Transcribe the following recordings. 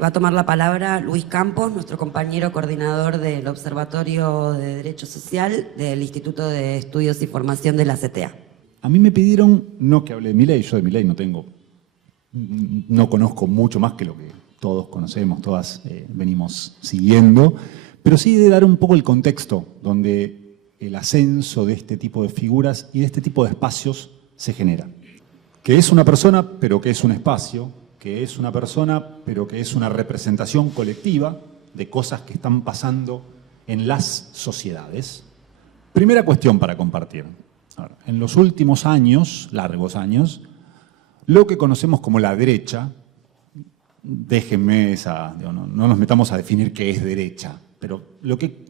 va a tomar la palabra Luis Campos, nuestro compañero coordinador del Observatorio de Derecho Social del Instituto de Estudios y Formación de la CTA. A mí me pidieron no que hable de Milei, yo de Milei no conozco mucho más que lo que todos conocemos, todas venimos siguiendo, pero sí de dar un poco el contexto donde el ascenso de este tipo de figuras y de este tipo de espacios se genera. Que es una persona, pero que es un espacio, que es una persona, pero que es una representación colectiva de cosas que están pasando en las sociedades. Primera cuestión para compartir. Ahora, en los últimos años, largos años, lo que conocemos como la derecha, déjenme no nos metamos a definir qué es derecha, pero lo que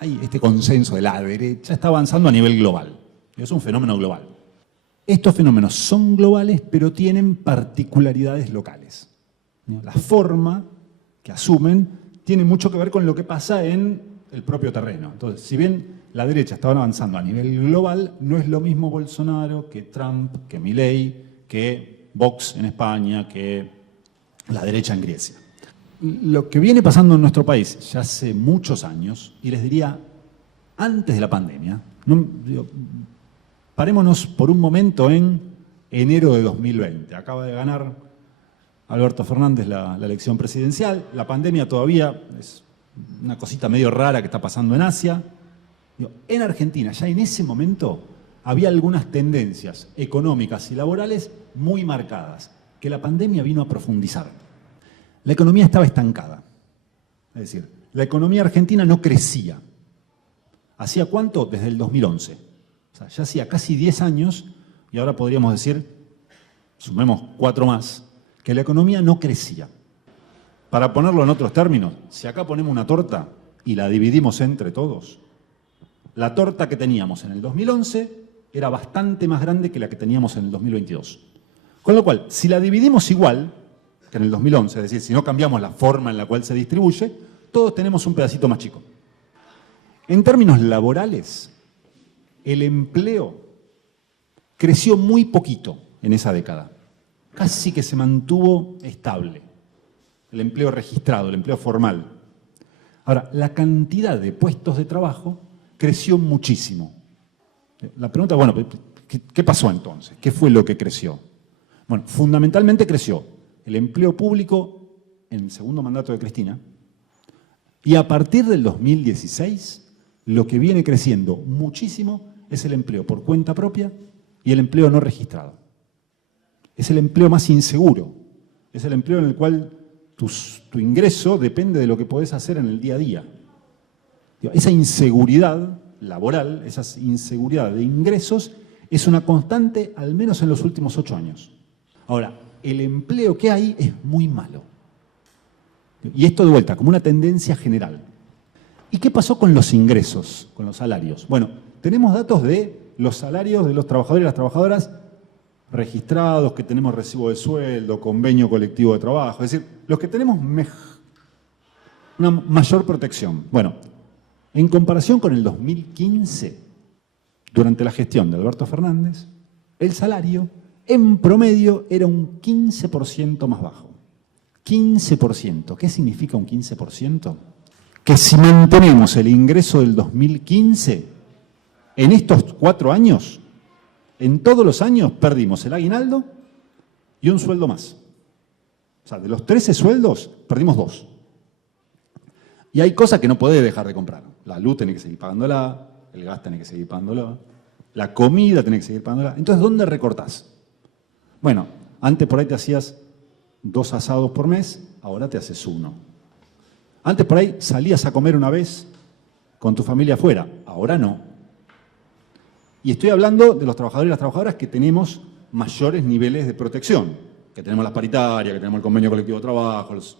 hay, este consenso de la derecha, está avanzando a nivel global. Es un fenómeno global. Estos fenómenos son globales, pero tienen particularidades locales. La forma que asumen tiene mucho que ver con lo que pasa en el propio terreno. Entonces, si bien la derecha está avanzando a nivel global, no es lo mismo Bolsonaro que Trump, que Milei, que Vox en España, que la derecha en Grecia. Lo que viene pasando en nuestro país ya hace muchos años, y les diría antes de la pandemia, parémonos por un momento en enero de 2020. Acaba de ganar Alberto Fernández la elección presidencial. La pandemia todavía es una cosita medio rara que está pasando en Asia. En Argentina, ya en ese momento, había algunas tendencias económicas y laborales muy marcadas, que la pandemia vino a profundizar. La economía estaba estancada. Es decir, la economía argentina no crecía. ¿Hacía cuánto? Desde el 2011. O sea, ya hacía casi 10 años, y ahora podríamos decir, sumemos 4 más, que la economía no crecía. Para ponerlo en otros términos, si acá ponemos una torta y la dividimos entre todos, la torta que teníamos en el 2011 era bastante más grande que la que teníamos en el 2022. Con lo cual, si la dividimos igual que en el 2011, es decir, si no cambiamos la forma en la cual se distribuye, todos tenemos un pedacito más chico. En términos laborales, el empleo creció muy poquito en esa década. Casi que se mantuvo estable. El empleo registrado, el empleo formal. Ahora, la cantidad de puestos de trabajo creció muchísimo. La pregunta, bueno, ¿qué pasó entonces? ¿Qué fue lo que creció? Bueno, fundamentalmente creció el empleo público en el segundo mandato de Cristina, y a partir del 2016, lo que viene creciendo muchísimo es el empleo por cuenta propia y el empleo no registrado. Es el empleo más inseguro, es el empleo en el cual tu ingreso depende de lo que podés hacer en el día a día. Esa inseguridad laboral, esa inseguridad de ingresos, es una constante, al menos en los últimos 8 años. Ahora, el empleo que hay es muy malo. Y esto de vuelta, como una tendencia general. ¿Y qué pasó con los ingresos, con los salarios? Bueno, tenemos datos de los salarios de los trabajadores y las trabajadoras registrados, que tenemos recibo de sueldo, convenio colectivo de trabajo, es decir, los que tenemos una mayor protección. Bueno, en comparación con el 2015, durante la gestión de Alberto Fernández, el salario en promedio era un 15% más bajo. 15%. ¿Qué significa un 15%? Que si mantenemos el ingreso del 2015, en estos 4 años, en todos los años perdimos el aguinaldo y un sueldo más. O sea, de los 13 sueldos, perdimos 2. Y hay cosas que no podés dejar de comprar. La luz tenés que seguir pagándola, el gas tenés que seguir pagándolo, la comida tenés que seguir pagándola. Entonces, ¿dónde recortás? Bueno, antes por ahí te hacías 2 asados por mes, ahora te haces 1. Antes por ahí salías a comer una vez con tu familia afuera, ahora no. Y estoy hablando de los trabajadores y las trabajadoras que tenemos mayores niveles de protección, que tenemos las paritarias, que tenemos el convenio colectivo de trabajo, los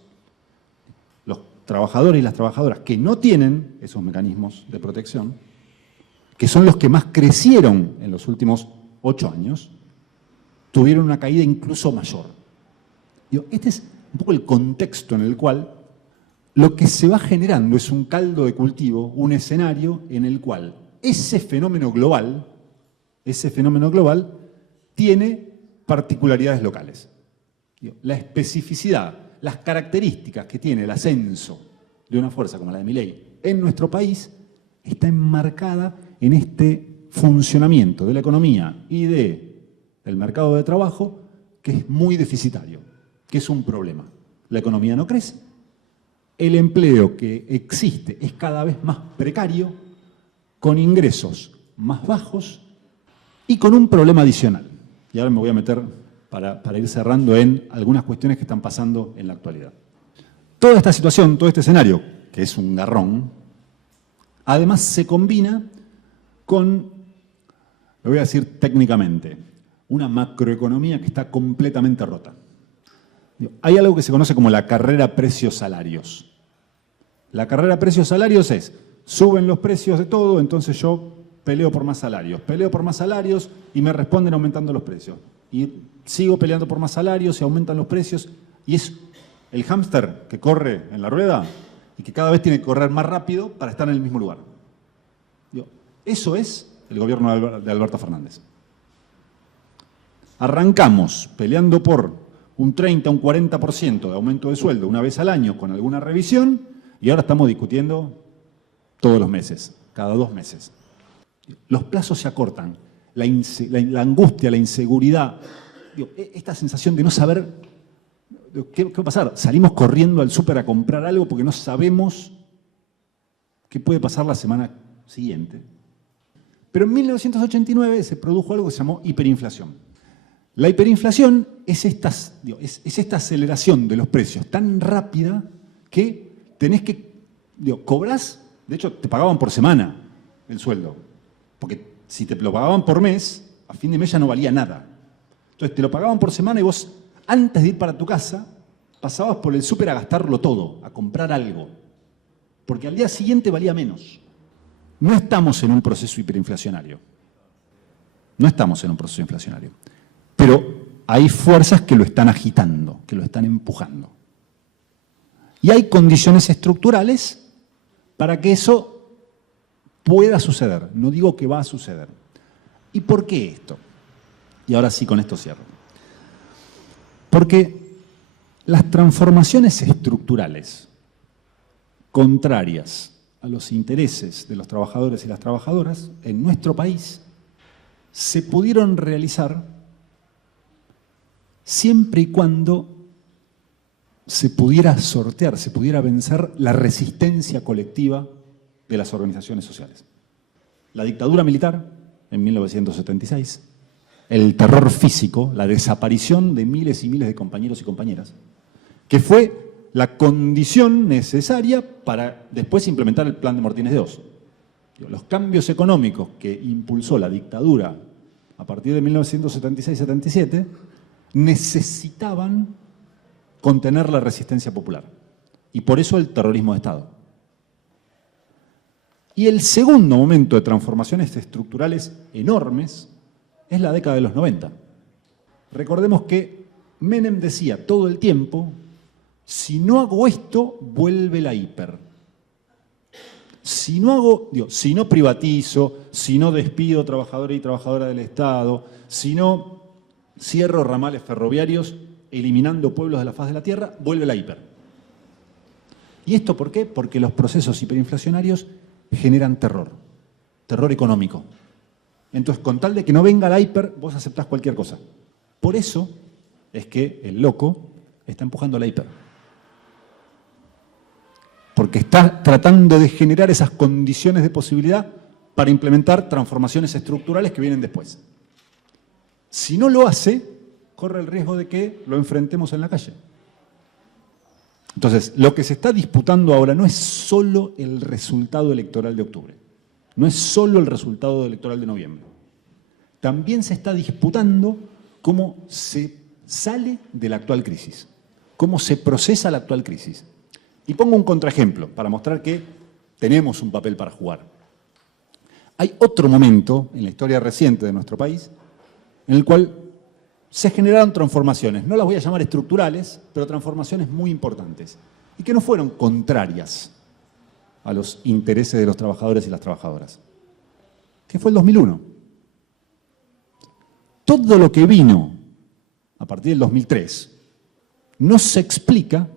trabajadores y las trabajadoras que no tienen esos mecanismos de protección, que son los que más crecieron en los últimos 8 años, tuvieron una caída incluso mayor. Este es un poco el contexto en el cual lo que se va generando es un caldo de cultivo, un escenario en el cual ese fenómeno global tiene particularidades locales. La especificidad las características que tiene el ascenso de una fuerza como la de Milei en nuestro país está enmarcada en este funcionamiento de la economía y del mercado de trabajo que es muy deficitario, que es un problema. La economía no crece, el empleo que existe es cada vez más precario, con ingresos más bajos y con un problema adicional. Y ahora me voy a meter para ir cerrando en algunas cuestiones que están pasando en la actualidad. Toda esta situación, todo este escenario, que es un garrón, además se combina con, lo voy a decir técnicamente, una macroeconomía que está completamente rota. Hay algo que se conoce como la carrera precios-salarios. La carrera precios-salarios es, suben los precios de todo, entonces yo peleo por más salarios y me responden aumentando los precios. Y sigo peleando por más salarios y aumentan los precios, y es el hámster que corre en la rueda y que cada vez tiene que correr más rápido para estar en el mismo lugar. Eso es el gobierno de Alberto Fernández. Arrancamos peleando por un 30, un 40% de aumento de sueldo una vez al año con alguna revisión, y ahora estamos discutiendo todos los meses, cada 2 meses. Los plazos se acortan, la angustia, la inseguridad, esta sensación de no saber qué va a pasar. Salimos corriendo al súper a comprar algo porque no sabemos qué puede pasar la semana siguiente. Pero en 1989 se produjo algo que se llamó hiperinflación. La hiperinflación es esta aceleración de los precios tan rápida que tenés que, cobrás, de hecho te pagaban por semana el sueldo, porque si te lo pagaban por mes, a fin de mes ya no valía nada. Entonces te lo pagaban por semana y vos, antes de ir para tu casa, pasabas por el súper a gastarlo todo, a comprar algo, porque al día siguiente valía menos. No estamos en un proceso hiperinflacionario. No estamos en un proceso inflacionario. Pero hay fuerzas que lo están agitando, que lo están empujando. Y hay condiciones estructurales para que eso pueda suceder. No digo que va a suceder. ¿Y por qué esto? Y ahora sí, con esto cierro. Porque las transformaciones estructurales contrarias a los intereses de los trabajadores y las trabajadoras en nuestro país se pudieron realizar siempre y cuando se pudiera sortear, se pudiera vencer la resistencia colectiva de las organizaciones sociales. La dictadura militar, en 1976, el terror físico, la desaparición de miles y miles de compañeros y compañeras, que fue la condición necesaria para después implementar el plan de Martínez de Oz. Los cambios económicos que impulsó la dictadura a partir de 1976-77 necesitaban contener la resistencia popular. Y por eso el terrorismo de Estado. Y el segundo momento de transformaciones estructurales enormes es la década de los 90. Recordemos que Menem decía todo el tiempo: si no hago esto, vuelve la hiper. Si no hago, si no privatizo, si no despido trabajadores y trabajadoras del Estado, si no cierro ramales ferroviarios, eliminando pueblos de la faz de la tierra, vuelve la hiper. ¿Y esto por qué? Porque los procesos hiperinflacionarios generan terror, terror económico. Entonces, con tal de que no venga la hiper, vos aceptás cualquier cosa. Por eso es que el loco está empujando la hiper. Porque está tratando de generar esas condiciones de posibilidad para implementar transformaciones estructurales que vienen después. Si no lo hace, corre el riesgo de que lo enfrentemos en la calle. Entonces, lo que se está disputando ahora no es solo el resultado electoral de octubre, no es solo el resultado electoral de noviembre. También se está disputando cómo se sale de la actual crisis, cómo se procesa la actual crisis. Y pongo un contraejemplo para mostrar que tenemos un papel para jugar. Hay otro momento en la historia reciente de nuestro país en el cual se generaron transformaciones, no las voy a llamar estructurales, pero transformaciones muy importantes, y que no fueron contrarias a los intereses de los trabajadores y las trabajadoras, que fue el 2001. Todo lo que vino a partir del 2003 no se explica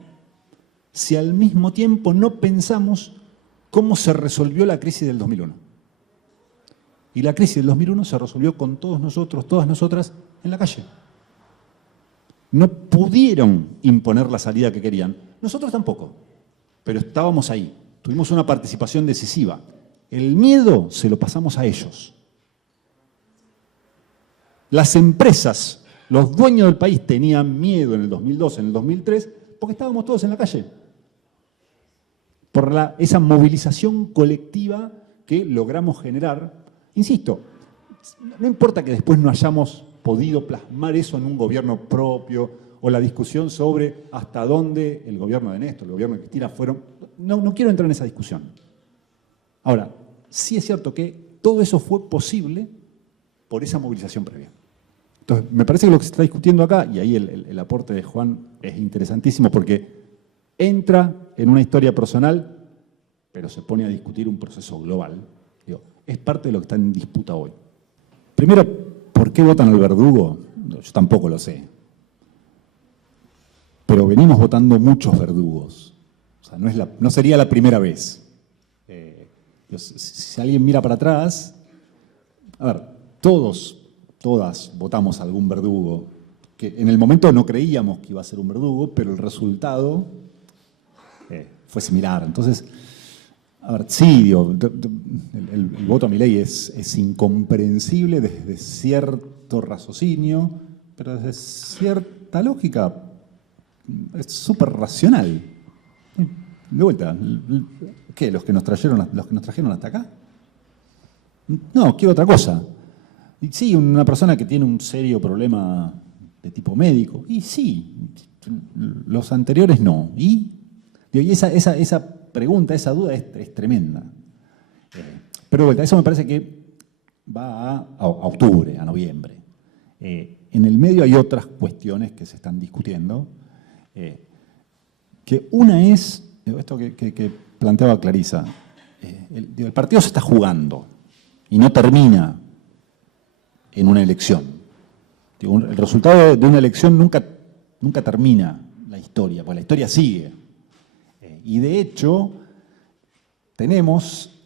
si al mismo tiempo no pensamos cómo se resolvió la crisis del 2001? Y la crisis del 2001 se resolvió con todos nosotros, todas nosotras, en la calle. No pudieron imponer la salida que querían. Nosotros tampoco, pero estábamos ahí. Tuvimos una participación decisiva. El miedo se lo pasamos a ellos. Las empresas, los dueños del país tenían miedo en el 2002, en el 2003, porque estábamos todos en la calle. Por esa movilización colectiva que logramos generar. Insisto, no importa que después no hayamos podido plasmar eso en un gobierno propio o la discusión sobre hasta dónde el gobierno de Néstor, el gobierno de Cristina fueron. No quiero entrar en esa discusión. Ahora, sí es cierto que todo eso fue posible por esa movilización previa. Entonces, me parece que lo que se está discutiendo acá, y ahí el aporte de Juan es interesantísimo porque entra en una historia personal, pero se pone a discutir un proceso global. Digo, es parte de lo que está en disputa hoy. Primero, ¿por qué votan al verdugo? Yo tampoco lo sé. Pero venimos votando muchos verdugos. O sea, no sería la primera vez. Si alguien mira para atrás, a ver, todas votamos a algún verdugo, que en el momento no creíamos que iba a ser un verdugo, pero el resultado fue similar. Entonces, a ver, sí, digo, el voto a Milei es incomprensible desde cierto raciocinio, pero desde cierta lógica es súper racional. De vuelta, ¿qué? ¿Los que nos trajeron hasta acá? No, quiero otra cosa. Y sí, una persona que tiene un serio problema de tipo médico. Y sí, los anteriores no. Y esa pregunta, esa duda es tremenda. Pero de vuelta, eso me parece que va a octubre, a noviembre. En el medio hay otras cuestiones que se están discutiendo. Que una es, esto que planteaba Clarisa, el partido se está jugando y no termina en una elección. El resultado de una elección nunca termina la historia, porque la historia sigue. Y de hecho, tenemos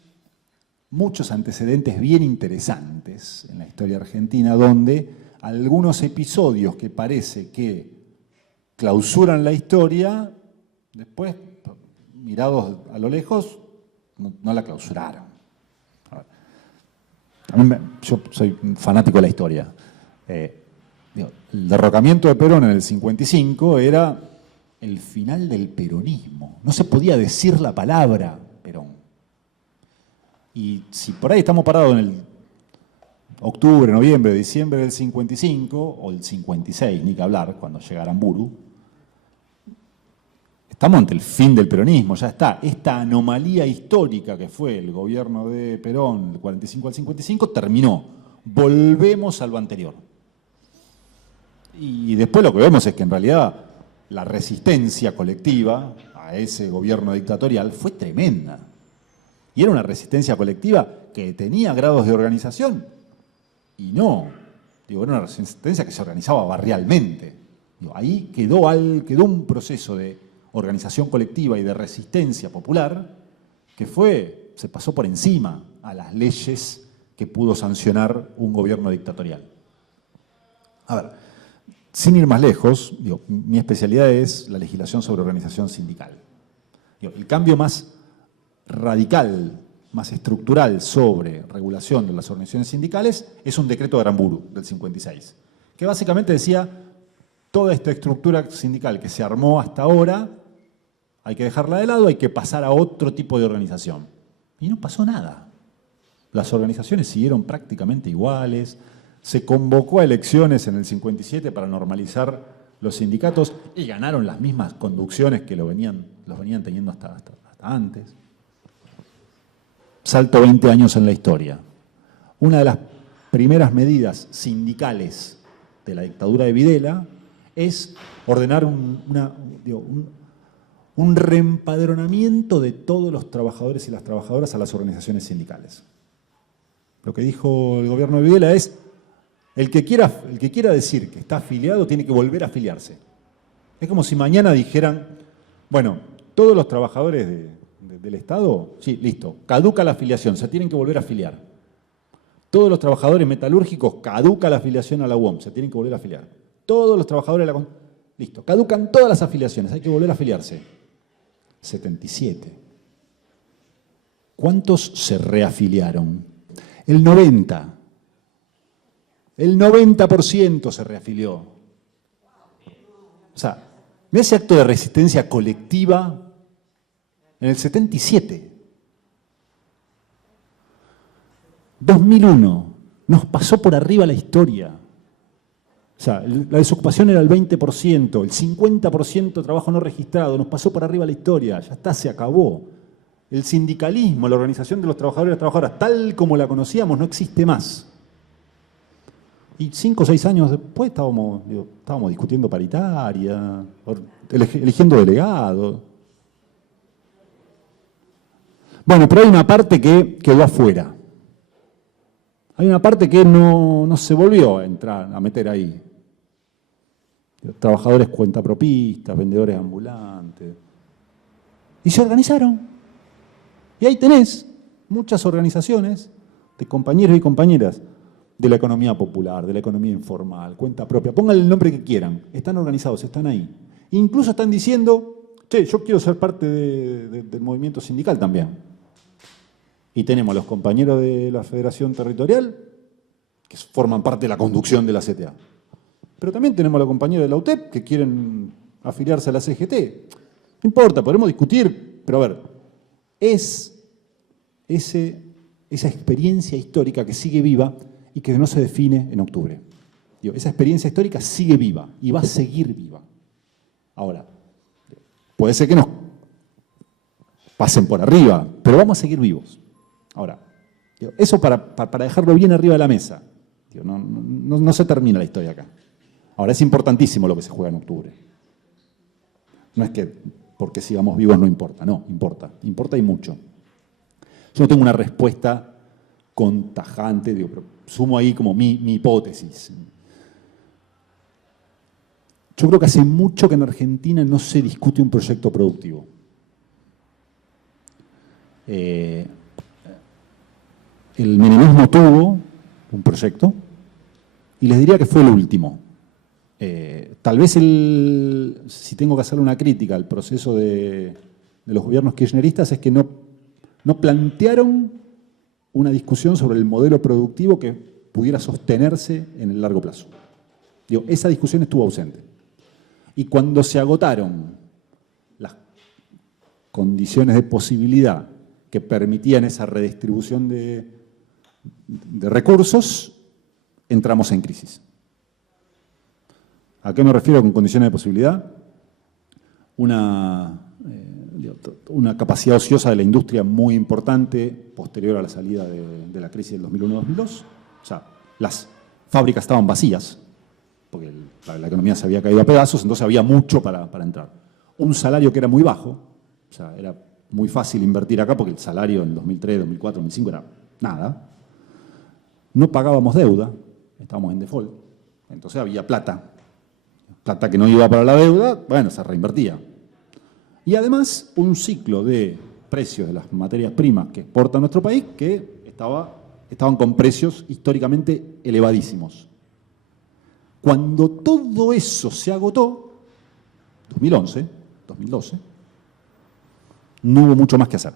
muchos antecedentes bien interesantes en la historia argentina, donde algunos episodios que parece que clausuran la historia, después, mirados a lo lejos, no la clausuraron. Yo soy un fanático de la historia. El derrocamiento de Perón en el 55 era el final del peronismo. No se podía decir la palabra Perón. Y si por ahí estamos parados en el octubre, noviembre, diciembre del 55, o el 56, ni que hablar, cuando llega Aramburu, estamos ante el fin del peronismo, ya está. Esta anomalía histórica que fue el gobierno de Perón del 45 al 55 terminó. Volvemos a lo anterior. Y después lo que vemos es que en realidad la resistencia colectiva a ese gobierno dictatorial fue tremenda. Y era una resistencia colectiva que tenía grados de organización y no. Era una resistencia que se organizaba barrialmente. Ahí quedó un proceso de organización colectiva y de resistencia popular que se pasó por encima a las leyes que pudo sancionar un gobierno dictatorial. A ver, sin ir más lejos, mi especialidad es la legislación sobre organización sindical. El cambio más radical, más estructural sobre regulación de las organizaciones sindicales es un decreto de Aramburu del 56, que básicamente decía toda esta estructura sindical que se armó hasta ahora hay que dejarla de lado, hay que pasar a otro tipo de organización. Y no pasó nada. Las organizaciones siguieron prácticamente iguales, se convocó a elecciones en el 57 para normalizar los sindicatos y ganaron las mismas conducciones que los venían teniendo hasta antes. Salto 20 años en la historia. Una de las primeras medidas sindicales de la dictadura de Videla es ordenar un reempadronamiento de todos los trabajadores y las trabajadoras a las organizaciones sindicales. Lo que dijo el gobierno de Videla es, el que quiera decir que está afiliado tiene que volver a afiliarse. Es como si mañana dijeran, bueno, todos los trabajadores del Estado, sí, listo, caduca la afiliación, se tienen que volver a afiliar. Todos los trabajadores metalúrgicos, caduca la afiliación a la UOM, se tienen que volver a afiliar. Todos los trabajadores de la... Listo, caducan todas las afiliaciones, hay que volver a afiliarse. 77. ¿Cuántos se reafiliaron? El 90%. El 90% se reafilió. O sea, mirá ese acto de resistencia colectiva en el 77. 2001, nos pasó por arriba la historia. O sea, la desocupación era el 20%, el 50% de trabajo no registrado, nos pasó por arriba la historia, ya está, se acabó. El sindicalismo, la organización de los trabajadores y las trabajadoras, tal como la conocíamos, no existe más. Y 5 o 6 años después estábamos discutiendo paritaria, eligiendo delegados. Bueno, pero hay una parte que quedó afuera. Hay una parte que no se volvió a meter ahí. Trabajadores cuentapropistas, vendedores ambulantes. Y se organizaron. Y ahí tenés muchas organizaciones de compañeros y compañeras de la economía popular, de la economía informal, cuenta propia. Pónganle el nombre que quieran. Están organizados, están ahí. Incluso están diciendo, che, yo quiero ser parte del movimiento sindical también. Y tenemos a los compañeros de la Federación Territorial, que forman parte de la conducción de la CTA. Pero también tenemos a los compañeros de la UTEP, que quieren afiliarse a la CGT. No importa, podremos discutir, pero a ver, es esa experiencia histórica que sigue viva y que no se define en octubre. Digo, esa experiencia histórica sigue viva y va a seguir viva. Ahora, puede ser que nos pasen por arriba, pero vamos a seguir vivos. Ahora, eso para dejarlo bien arriba de la mesa. No se termina la historia acá. Ahora, es importantísimo lo que se juega en octubre. No es que porque sigamos vivos no importa, no, importa y mucho. Yo no tengo una respuesta contajante, pero sumo ahí como mi hipótesis. Yo creo que hace mucho que en Argentina no se discute un proyecto productivo. El menemismo tuvo un proyecto y les diría que fue el último. Tal vez, si tengo que hacerle una crítica al proceso de los gobiernos kirchneristas, es que no plantearon una discusión sobre el modelo productivo que pudiera sostenerse en el largo plazo. Esa discusión estuvo ausente. Y cuando se agotaron las condiciones de posibilidad que permitían esa redistribución de recursos, entramos en crisis. ¿A qué me refiero con condiciones de posibilidad? Una capacidad ociosa de la industria muy importante posterior a la salida de la crisis del 2001-2002. O sea, las fábricas estaban vacías, porque la economía se había caído a pedazos, entonces había mucho para entrar. Un salario que era muy bajo, o sea, era muy fácil invertir acá porque el salario en 2003, 2004, 2005 era nada. No pagábamos deuda, estábamos en default, entonces había plata que no iba para la deuda, bueno, se reinvertía. Y además un ciclo de precios de las materias primas que exporta nuestro país que estaban con precios históricamente elevadísimos. Cuando todo eso se agotó, 2011, 2012, no hubo mucho más que hacer.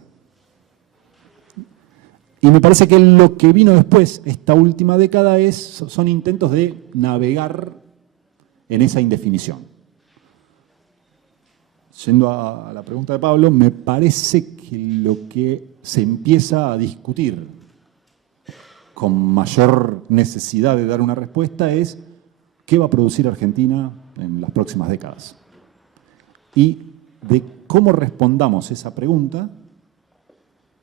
Y me parece que lo que vino después, esta última década, son intentos de navegar en esa indefinición. Yendo a la pregunta de Pablo, me parece que lo que se empieza a discutir con mayor necesidad de dar una respuesta es qué va a producir Argentina en las próximas décadas. Y de cómo respondamos esa pregunta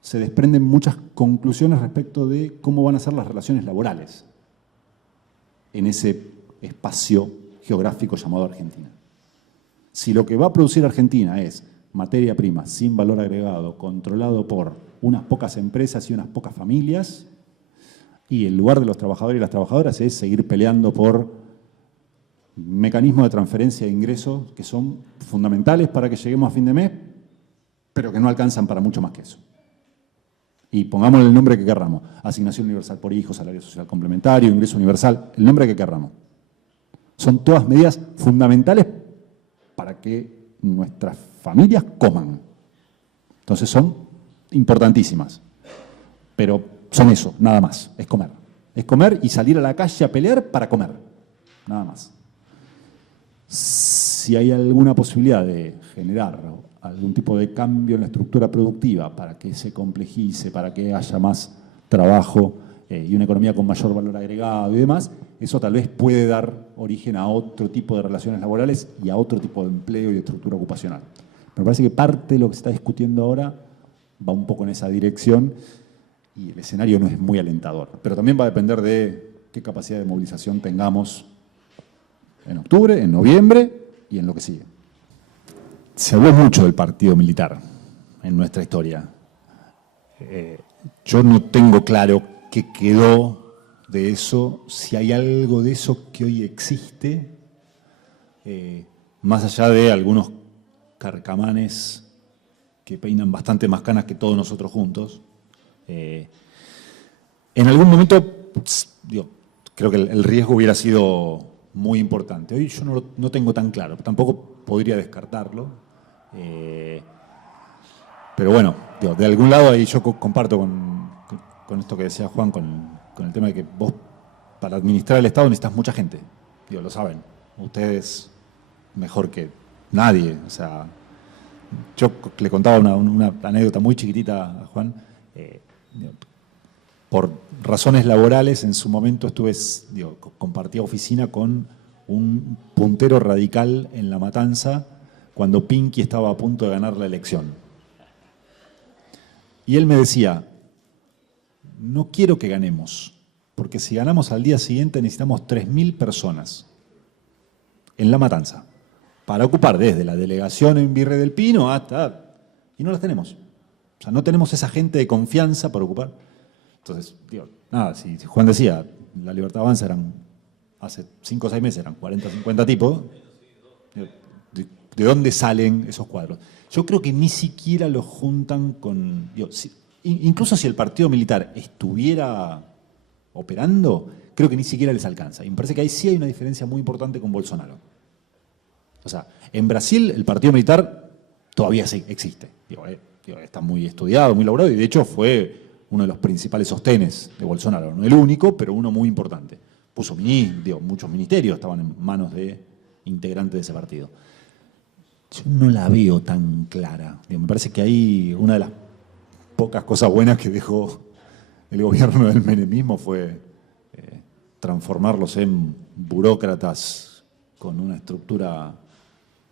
se desprenden muchas conclusiones respecto de cómo van a ser las relaciones laborales en ese espacio geográfico llamado Argentina. Si lo que va a producir Argentina es materia prima sin valor agregado, controlado por unas pocas empresas y unas pocas familias, y el lugar de los trabajadores y las trabajadoras es seguir peleando por mecanismos de transferencia de ingresos que son fundamentales para que lleguemos a fin de mes, pero que no alcanzan para mucho más que eso. Y pongámosle el nombre que querramos: asignación universal por hijo, salario social complementario, ingreso universal, el nombre que querramos. Son todas medidas fundamentales para que nuestras familias coman. Entonces son importantísimas. Pero son eso, nada más, es comer. Es comer y salir a la calle a pelear para comer, nada más. Si hay alguna posibilidad de generar algún tipo de cambio en la estructura productiva para que se complejice, para que haya más trabajo y una economía con mayor valor agregado y demás, eso tal vez puede dar origen a otro tipo de relaciones laborales y a otro tipo de empleo y de estructura ocupacional. Me parece que parte de lo que se está discutiendo ahora va un poco en esa dirección y el escenario no es muy alentador. Pero también va a depender de qué capacidad de movilización tengamos en octubre, en noviembre y en lo que sigue. Se habló mucho del partido militar en nuestra historia. Yo no tengo claro qué quedó de eso, si hay algo de eso que hoy existe, más allá de algunos carcamanes que peinan bastante más canas que todos nosotros juntos. En algún momento, creo que el riesgo hubiera sido muy importante. Hoy yo no tengo tan claro, tampoco podría descartarlo. Pero bueno, de algún lado ahí yo comparto con esto que decía Juan, con el tema de que vos para administrar el Estado necesitas mucha gente. Lo saben. Ustedes mejor que nadie. O sea, yo le contaba una anécdota muy chiquitita a Juan. Por razones laborales, en su momento compartía oficina con un puntero radical en La Matanza cuando Pinky estaba a punto de ganar la elección. Y él me decía: no quiero que ganemos, porque si ganamos al día siguiente necesitamos 3.000 personas en La Matanza para ocupar desde la delegación en Virrey del Pino hasta... Y no las tenemos. O sea, no tenemos esa gente de confianza para ocupar. Entonces, nada, si Juan decía, la Libertad Avanza eran, hace 5 o 6 meses eran 40 o 50 tipos, ¿de dónde salen esos cuadros? Yo creo que ni siquiera los juntan con... incluso si el partido militar estuviera operando, creo que ni siquiera les alcanza. Y me parece que ahí sí hay una diferencia muy importante con Bolsonaro. O sea, en Brasil el partido militar todavía sí existe. Está muy estudiado, muy elaborado, y de hecho fue uno de los principales sostenes de Bolsonaro. No el único, pero uno muy importante. Puso muchos ministerios estaban en manos de integrantes de ese partido. Yo no la veo tan clara. Me parece que ahí una de las pocas cosas buenas que dejó el gobierno del menemismo fue transformarlos en burócratas con una estructura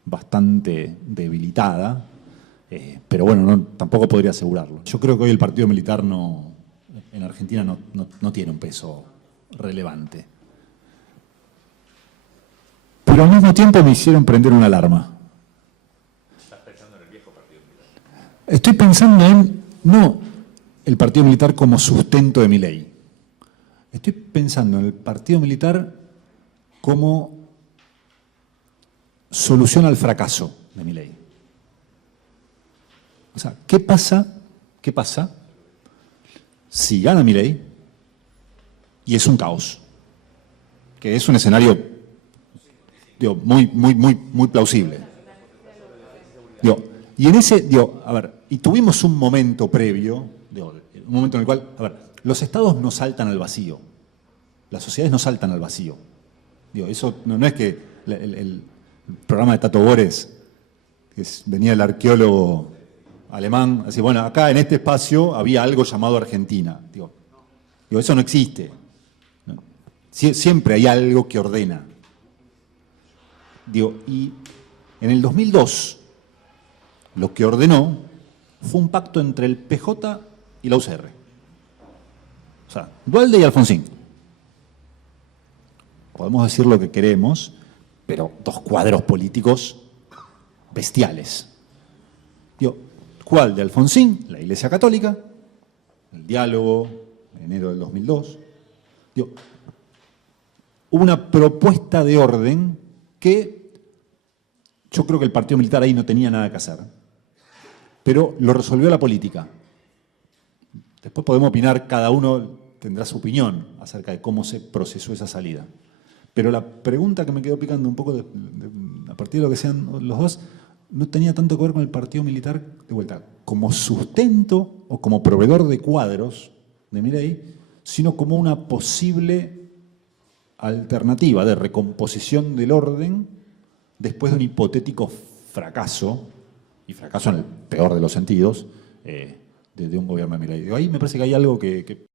bastante debilitada, pero bueno, tampoco podría asegurarlo. Yo creo que hoy el partido militar en Argentina no tiene un peso relevante. Pero al mismo tiempo me hicieron prender una alarma. ¿Estás pensando en el viejo partido militar? Estoy pensando en, no el partido militar como sustento de Milei. Estoy pensando en el partido militar como solución al fracaso de Milei. O sea, ¿qué pasa si gana Milei y es un caos? Que es un escenario muy plausible. Y en ese, y tuvimos un momento previo, un momento en el cual, los estados no saltan al vacío, las sociedades no saltan al vacío. Eso no es que el programa de Tato Bores, venía el arqueólogo alemán, así, bueno, acá en este espacio había algo llamado Argentina. Eso no existe. ¿No? Siempre hay algo que ordena. Y en el 2002, lo que ordenó fue un pacto entre el PJ y la UCR. O sea, Duhalde y Alfonsín. Podemos decir lo que queremos, pero dos cuadros políticos bestiales. ¿Cuál? De Alfonsín, la Iglesia Católica, el diálogo, en enero del 2002. Hubo una propuesta de orden que yo creo que el partido militar ahí no tenía nada que hacer. pero lo resolvió la política. Después podemos opinar, cada uno tendrá su opinión acerca de cómo se procesó esa salida. Pero la pregunta que me quedó picando un poco, a partir de lo que sean los dos, no tenía tanto que ver con el partido militar, de vuelta, como sustento o como proveedor de cuadros de Milei, sino como una posible alternativa de recomposición del orden después de un hipotético fracaso, y fracaso en el peor de los sentidos, de un gobierno de Milei. Ahí me parece que hay algo que